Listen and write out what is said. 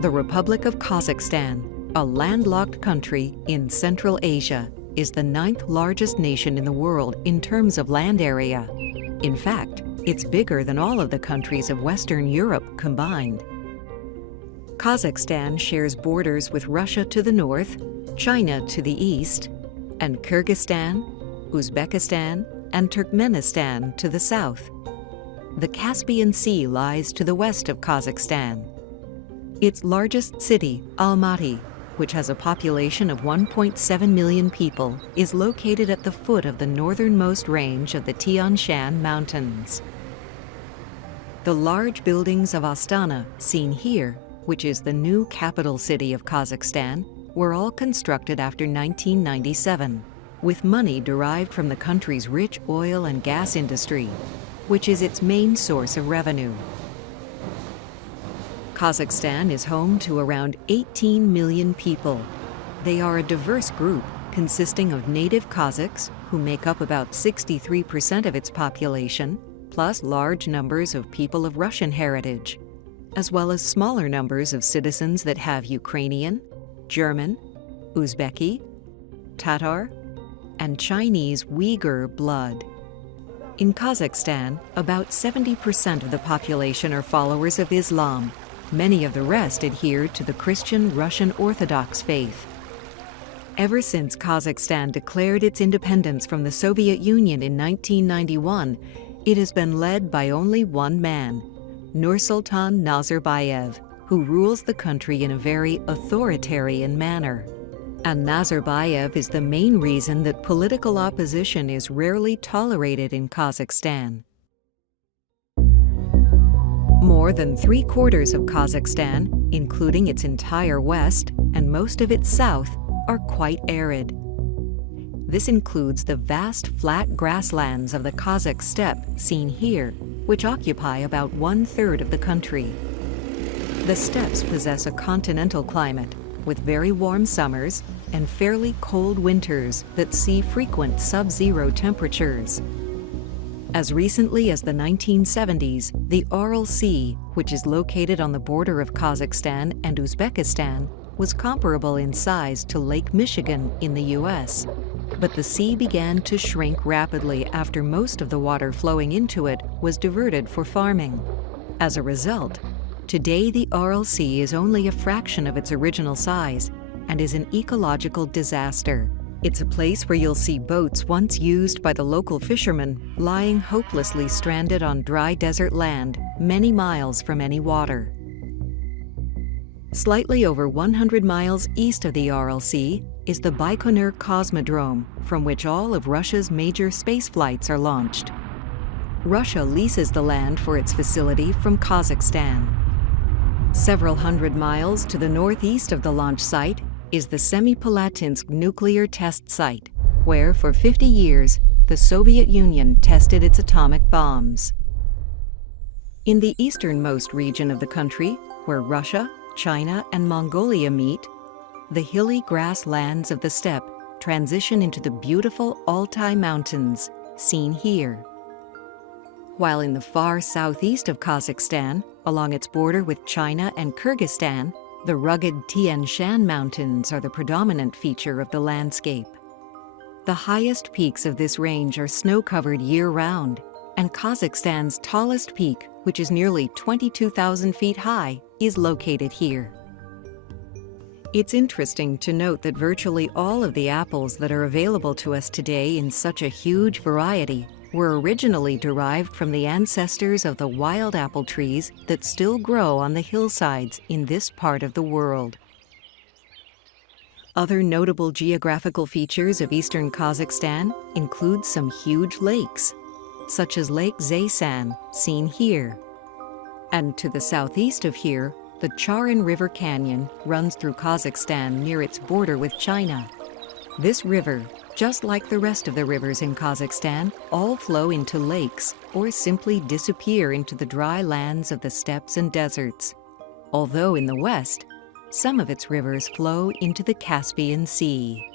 The Republic of Kazakhstan, a landlocked country in Central Asia, is the 9th largest nation in the world in terms of land area. In fact, it's bigger than all of the countries of Western Europe combined. Kazakhstan shares borders with Russia to the north, China to the east, and Kyrgyzstan, Uzbekistan, and Turkmenistan to the south. The Caspian Sea lies to the west of Kazakhstan. Its largest city, Almaty, which has a population of 1.7 million people, is located at the foot of the northernmost range of the Tian Shan Mountains. The large buildings of Astana, seen here, which is the new capital city of Kazakhstan, were all constructed after 1997, with money derived from the country's rich oil and gas industry, which is its main source of revenue. Kazakhstan is home to around 18 million people. They are a diverse group consisting of native Kazakhs, who make up about 63% of its population, plus large numbers of people of Russian heritage, as well as smaller numbers of citizens that have Ukrainian, German, Uzbeki, Tatar, and Chinese Uyghur blood. In Kazakhstan, about 70% of the population are followers of Islam. Many of the rest adhere to the Christian Russian Orthodox faith. Ever since Kazakhstan declared its independence from the Soviet Union in 1991, it has been led by only one man, Nursultan Nazarbayev, who rules the country in a very authoritarian manner. And Nazarbayev is the main reason that political opposition is rarely tolerated in Kazakhstan. More than 3/4 of Kazakhstan, including its entire west and most of its south, are quite arid. This includes the vast flat grasslands of the Kazakh steppe seen here, which occupy about 1/3 of the country. The steppes possess a continental climate, with very warm summers and fairly cold winters that see frequent sub-zero temperatures. As recently as the 1970s, the Aral Sea, which is located on the border of Kazakhstan and Uzbekistan, was comparable in size to Lake Michigan in the US. But the sea began to shrink rapidly after most of the water flowing into it was diverted for farming. As a result, today the Aral Sea is only a fraction of its original size and is an ecological disaster. It's a place where you'll see boats once used by the local fishermen lying hopelessly stranded on dry desert land many miles from any water. Slightly over 100 miles east of the Aral Sea is the Baikonur Cosmodrome, from which all of Russia's major space flights are launched. Russia leases the land for its facility from Kazakhstan. Several hundred miles to the northeast of the launch site is the Semipalatinsk nuclear test site, where for 50 years the Soviet Union tested its atomic bombs. In the easternmost region of the country, where Russia, China, and Mongolia meet, the hilly grasslands of the steppe transition into the beautiful Altai Mountains, seen here. While in the far southeast of Kazakhstan, along its border with China and Kyrgyzstan, the rugged Tian Shan Mountains are the predominant feature of the landscape. The highest peaks of this range are snow-covered year-round, and Kazakhstan's tallest peak, which is nearly 22,000 feet high, is located here. It's interesting to note that virtually all of the apples that are available to us today in such a huge variety were originally derived from the ancestors of the wild apple trees that still grow on the hillsides in this part of the world. Other notable geographical features of eastern Kazakhstan include some huge lakes, such as Lake Zaysan, seen here. And to the southeast of here, the Charin River Canyon runs through Kazakhstan near its border with China. This river, just like the rest of the rivers in Kazakhstan, all flow into lakes or simply disappear into the dry lands of the steppes and deserts. Although in the west, some of its rivers flow into the Caspian Sea.